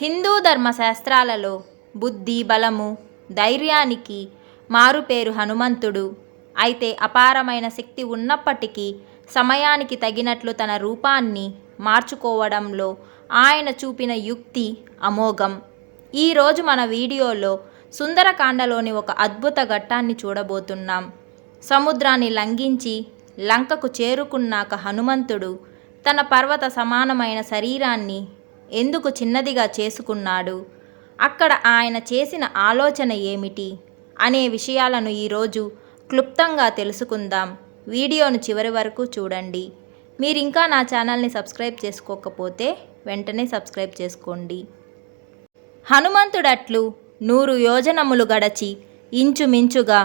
హిందూ ధర్మశాస్త్రాలలో బుద్ధి, బలము, ధైర్యానికి మారుపేరు హనుమంతుడు. అయితే అపారమైన శక్తి ఉన్నప్పటికీ సమయానికి తగినట్లు తన రూపాన్ని మార్చుకోవడంలో ఆయన చూపిన యుక్తి అమోఘం. ఈరోజు మన వీడియోలో సుందరకాండలోని ఒక అద్భుత ఘట్టాన్ని చూడబోతున్నాం. సముద్రాన్ని లంఘించి లంకకు చేరుకున్నాక హనుమంతుడు తన పర్వత సమానమైన శరీరాన్ని ఎందుకు చిన్నదిగా చేసుకున్నాడు, అక్కడ ఆయన చేసిన ఆలోచన ఏమిటి అనే విషయాలను ఈరోజు క్లుప్తంగా తెలుసుకుందాం. వీడియోను చివరి వరకు చూడండి. మీరింకా నా ఛానల్ని సబ్స్క్రైబ్ చేసుకోకపోతే వెంటనే సబ్స్క్రైబ్ చేసుకోండి. హనుమంతుడట్లు 100 యోజనములు గడచి ఇంచుమించుగా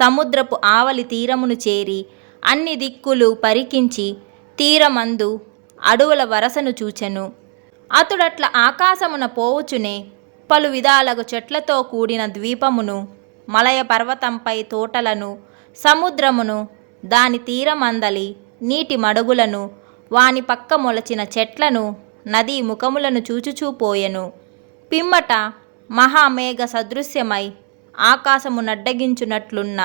సముద్రపు ఆవలి తీరమును చేరి అన్ని దిక్కులు పరికించి తీరమందు అడవుల వరసను చూచెను. అతుడట్ల ఆకాశమున పోవుచునే పలు విధాలగు చెట్లతో కూడిన ద్వీపమును, మలయ పర్వతంపై తోటలను, సముద్రమును, దాని తీరమందలి నీటి మడుగులను, వాని పక్క మొలచిన చెట్లను, నదీ ముఖములను చూచుచూపోయెను. పిమ్మట మహామేఘ సదృశ్యమై ఆకాశము నడ్డగించునట్లున్న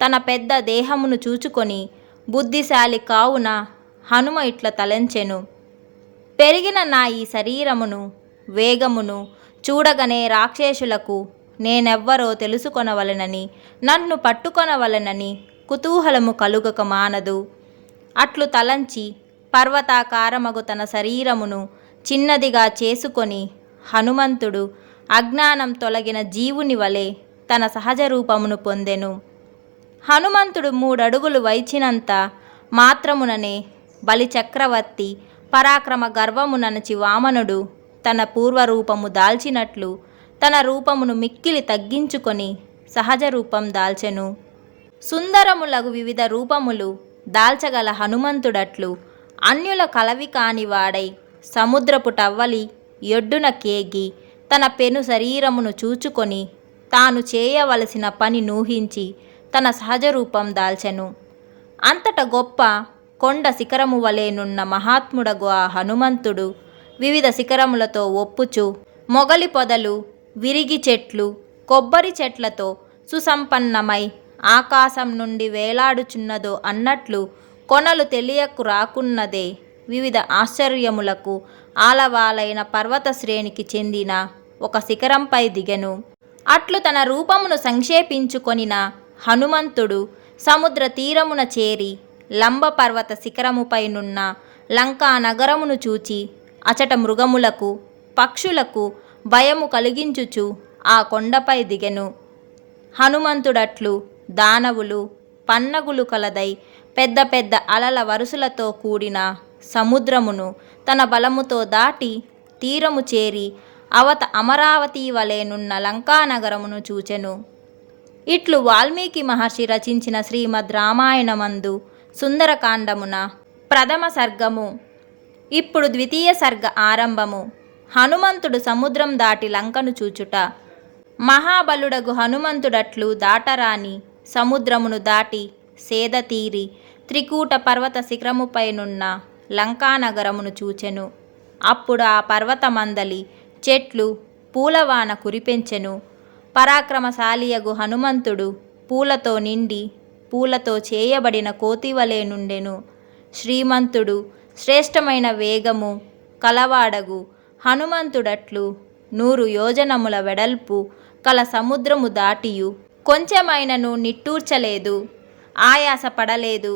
తన పెద్ద దేహమును చూచుకొని బుద్ధిశాలి కావున హనుమ ఇట్ల తలంచెను. పెరిగిన నా ఈ శరీరమును, వేగమును చూడగనే రాక్షసులకు నేనెవ్వరో తెలుసుకొనవలెనని, నన్ను పట్టుకొనవలెనని కుతూహలము కలుగక మానదు. అట్లు తలంచి పర్వతాకారమగు తన శరీరమును చిన్నదిగా చేసుకొని హనుమంతుడు అజ్ఞానం తొలగిన జీవుని వలె తన సహజ రూపమును పొందెను. హనుమంతుడు 3 అడుగులు వైచినంత మాత్రముననే బలిచక్రవర్తి పరాక్రమ గర్వముననచి వామనుడు తన పూర్వరూపము దాల్చినట్లు తన రూపమును మిక్కిలి తగ్గించుకొని సహజ రూపం దాల్చెను. సుందరములగు వివిధ రూపములు దాల్చగల హనుమంతుడట్లు అన్యుల కలవి కాని వాడై సముద్రపు టవ్వలి యొడ్డున కేగి తన పెను శరీరమును చూచుకొని తాను చేయవలసిన పని నూహించి తన సహజ రూపం దాల్చెను. అంతట గొప్ప కొండ శిఖరము వలెనున్న మహాత్ముడగు ఆ హనుమంతుడు వివిధ శిఖరములతో ఒప్పుచు మొగలి పొదలు, విరిగి చెట్లు, కొబ్బరి చెట్లతో సుసంపన్నమై ఆకాశం నుండి వేలాడుచున్నదో అన్నట్లు కొనలు తెలియకు రాకున్నదే వివిధ ఆశ్చర్యములకు ఆలవాలైన పర్వత శ్రేణికి చెందిన ఒక శిఖరంపై దిగెను. అట్లు తన రూపమును సంక్షేపించుకొనిన హనుమంతుడు సముద్ర తీరమున చేరి లంబ పర్వత శిఖరముపైనున్న లంకా నగరమును చూచి అచట మృగములకు, పక్షులకు భయము కలిగించుచు ఆ కొండపై దిగెను. హనుమంతుడట్లు దానవులు, పన్నగులు కలదై పెద్ద పెద్ద అలల వరుసలతో కూడిన సముద్రమును తన బలముతో దాటి తీరము చేరి అవత అమరావతి వలెనున్న లంకానగరమును చూచెను. ఇట్లు వాల్మీకి మహర్షి రచించిన శ్రీమద్ రామాయణమందు సుందరకాండమున ప్రథమ సర్గము. ఇప్పుడు ద్వితీయ సర్గ ఆరంభము. హనుమంతుడు సముద్రం దాటి లంకను చూచుట. మహాబలుడగు హనుమంతుడట్లు దాటరాని సముద్రమును దాటి సేద తీరి త్రికూట పర్వత శిఖరముపైనున్న లంకానగరమును చూచెను. అప్పుడు ఆ పర్వతమందలి చెట్లు పూలవాన కురిపెంచెను. పరాక్రమశాలియగు హనుమంతుడు పూలతో నిండి పూలతో చేయబడిన కోతివలే నుండెను. శ్రీమంతుడు శ్రేష్టమైన వేగము కలవాడగు హనుమంతుడట్లు 100 యోజనముల వెడల్పు కల సముద్రము దాటియు కొంచెమైనను నిట్టూర్చలేదు, ఆయాస పడలేదు.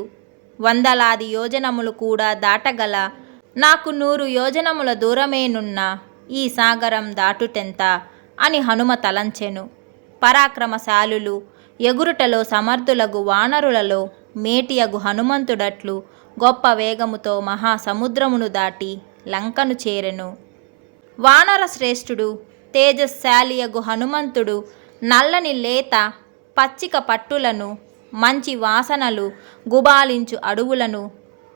వందలాది యోజనములు కూడా దాటగల నాకు 100 యోజనముల దూరమేనున్న ఈ సాగరం దాటుటెంత అని హనుమ తలంచెను. పరాక్రమశాలులు ఎగురుటలో సమర్థులగు వానరులలో మేటియగు హనుమంతుడట్లు గొప్ప వేగముతో మహాసముద్రమును దాటి లంకను చేరెను. వానర శ్రేష్ఠుడు తేజశాలియగు హనుమంతుడు నల్లని లేత పచ్చిక పట్టులను, మంచి వాసనలు గుబాలించు అడవులను,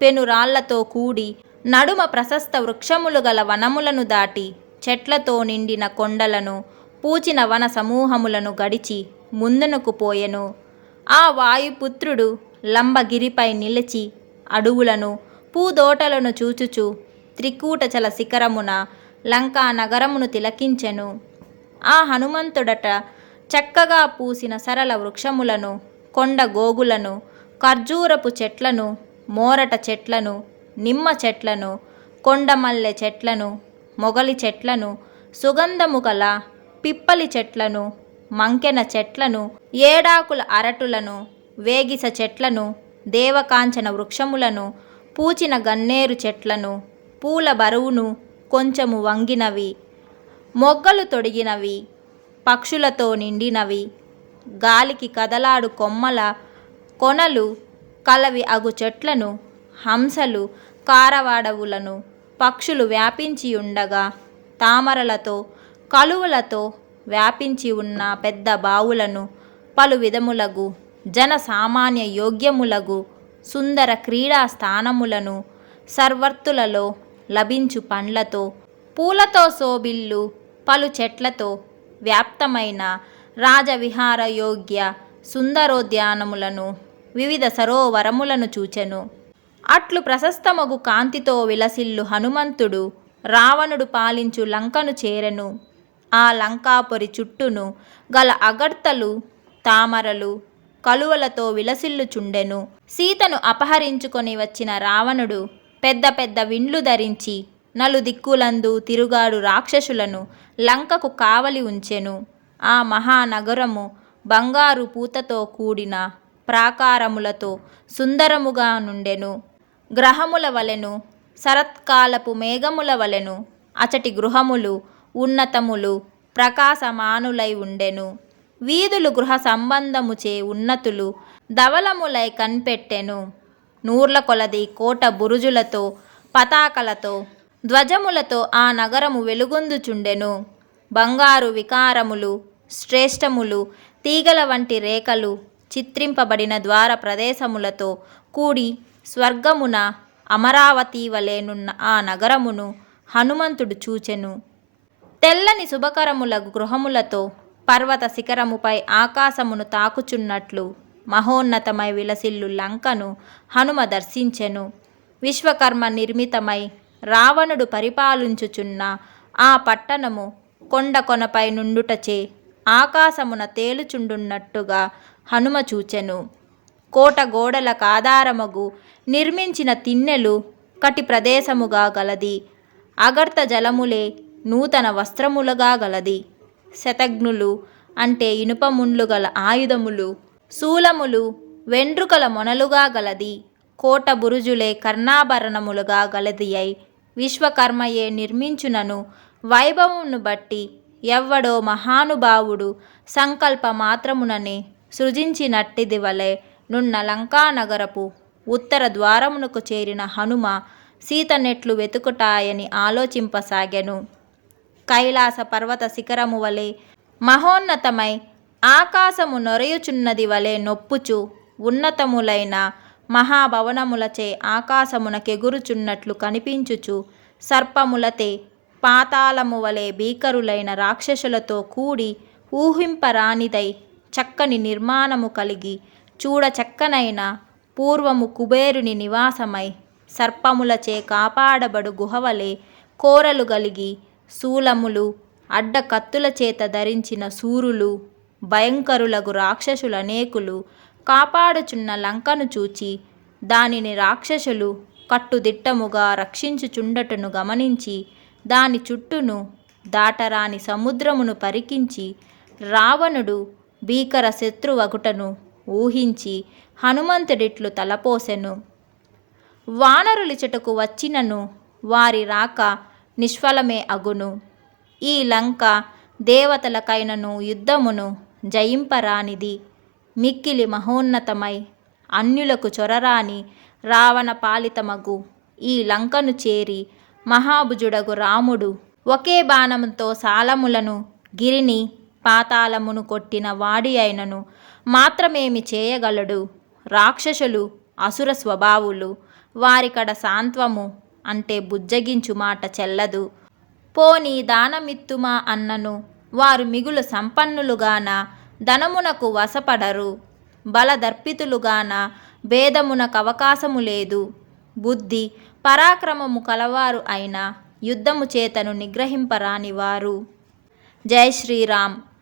పెనురాళ్లతో కూడి నడుమ ప్రశస్త వృక్షములు గల వనములను దాటి చెట్లతో నిండిన కొండలను, పూచిన వన సమూహములను గడిచి ముందునకు పోయెను. ఆ వాయుపుత్రుడు లంబగిరిపై నిలిచి అడవులను, పూదోటలను చూచుచు త్రికూటచల శిఖరమున లంకా నగరమును తిలకించెను. ఆ హనుమంతుడట చక్కగా పూసిన సరళ వృక్షములను, కొండ గోగులను, ఖర్జూరపు చెట్లను, మోరట చెట్లను, నిమ్మ చెట్లను, కొండమల్లె చెట్లను, మొగలి చెట్లను, సుగంధము గల పిప్పలి చెట్లను, మంకెన చెట్లను, ఏడాకుల అరటులను, వేగిస చెట్లను, దేవకాంచన వృక్షములను, పూచిన గన్నేరు చెట్లను, పూల బరువును కొంచెము వంగినవి, మొగ్గలు తొడిగినవి, పక్షులతో నిండినవి, గాలికి కదలాడు కొమ్మల కొనలు కలవి అగు చెట్లను, హంసలు కారవాడవులను, పక్షులు వ్యాపించి ఉండగా, తామరలతో కలువలతో వ్యాపించి ఉన్న పెద్ద బావులను, పలు విధములగు జన సామాన్య యోగ్యములగు సుందర క్రీడా స్థానములను, సర్వర్తులలో లభించు పండ్లతో, పూలతో శోభిల్లు పలు చెట్లతో వ్యాప్తమైన రాజవిహార యోగ్య సుందరోద్యానములను, వివిధ సరోవరములను చూచెను. అట్లు ప్రశస్తమగు కాంతితో విలసిల్లు హనుమంతుడు రావణుడు పాలించు లంకను చేరెను. ఆ లంకాపురి చుట్టూను గల అగర్తలు, తామరలు, కలువలతో విలసిల్లుచుండెను. సీతను అపహరించుకొని వచ్చిన రావణుడు పెద్ద పెద్ద విండ్లు ధరించి నలుదిక్కులందు తిరుగాడు రాక్షసులను లంకకు కావలి ఉంచెను. ఆ మహానగరము బంగారు పూతతో కూడిన ప్రాకారములతో సుందరముగా నుండెను. గ్రహముల వలెను, శరత్కాలపు మేఘముల వలెను అచటి గృహములు ఉన్నతములు ప్రకాశమానులై ఉండెను. వీధులు గృహ సంబంధముచే ఉన్నతులు ధవలములై కన్పెట్టెను. నూర్ల కొలది కోట బురుజులతో, పతాకలతో, ధ్వజములతో ఆ నగరము వెలుగొందుచుండెను. బంగారు వికారములు, శ్రేష్టములు, తీగల వంటి రేఖలు చిత్రింపబడిన ద్వార ప్రదేశములతో కూడి స్వర్గమున అమరావతి వలెనున్న ఆ నగరమును హనుమంతుడు చూచెను. తెల్లని శుభకరముల గృహములతో పర్వత శిఖరముపై ఆకాశమును తాకుచున్నట్లు మహోన్నతమై విలసిల్లు లంకను హనుమ దర్శించెను. విశ్వకర్మ నిర్మితమై రావణుడు పరిపాలించుచున్న ఆ పట్టణము కొండ కొనపై నుండుటచే ఆకాశమున తేలుచుండున్నట్టుగా హనుమ చూచెను. కోట గోడల కాధారమగు నిర్మించిన తిన్నెలు కటి ప్రదేశముగా గలది. అగర్త జలములే నూతన వస్త్రములుగా గలది. శతఘ్నులు అంటే ఇనుపముండ్లు గల ఆయుధములు, శూలములు వెండ్రుకల మొనలుగా గలది. కోట బురుజులే కర్ణాభరణములుగా గలది అయి విశ్వకర్మయే నిర్మించునను వైభవమును బట్టి ఎవ్వడో మహానుభావుడు సంకల్ప మాత్రముననే సృజించినట్టిది వలె నున్న లంకానగరపు ఉత్తర ద్వారమునకు చేరిన హనుమ సీతనెట్లు వెతుకుటాయని ఆలోచింపసాగెను. కైలాస పర్వత శిఖరము వలె మహోన్నతమై ఆకాశము నొరయుచున్నది వలె నొప్పుచు ఉన్నతములైన మహాభవనములచే ఆకాశమునకెగురుచున్నట్లు కనిపించుచు సర్పములతే పాతాళము వలె భీకరులైన రాక్షసులతో కూడి ఊహింపరానిదై చక్కని నిర్మాణము కలిగి చూడ చక్కనైన పూర్వము కుబేరుని నివాసమై సర్పములచే కాపాడబడు గుహవలే కోరలు గలిగి శూలములు అడ్డ కత్తుల చేత ధరించిన శూరులు భయంకరులగు రాక్షసులనేకులు కాపాడుచున్న లంకను చూచి దానిని రాక్షసులు కట్టుదిట్టముగా రక్షించుచుండటను గమనించి దాని చుట్టూను దాటరాని సముద్రమును పరికించి రావణుడు భీకర శత్రువగుటను ఊహించి హనుమంతుడిట్లు తలపోసెను. వానరులిచటకు వచ్చినను వారి రాక నిష్ఫలమే అగును. ఈ లంక దేవతలకైనను యుద్ధమును జయింపరానిది. మిక్కిలి మహోన్నతమై అన్యులకు చొరరాని రావణ పాలితమగు ఈ లంకను చేరి మహాభుజుడగు రాముడు ఒకే బాణముతో సాలములను గిరిని పాతాళమును కొట్టిన వాడి అయినను మాత్రమేమి చేయగలడు. రాక్షసులు అసుర స్వభావులు. వారికడ సాంత్వము అంటే బుజ్జగించు మాట చెల్లదు. పోనీ దానమిత్తుమా అన్నను వారు మిగులు సంపన్నులుగాన ధనమునకు వశపడరు. బలదర్పితులుగాన భేదమునకు అవకాశము లేదు. బుద్ధి పరాక్రమము కలవారు అయిన యుద్ధము చేతను నిగ్రహింపరాని వారు. జై శ్రీరామ్.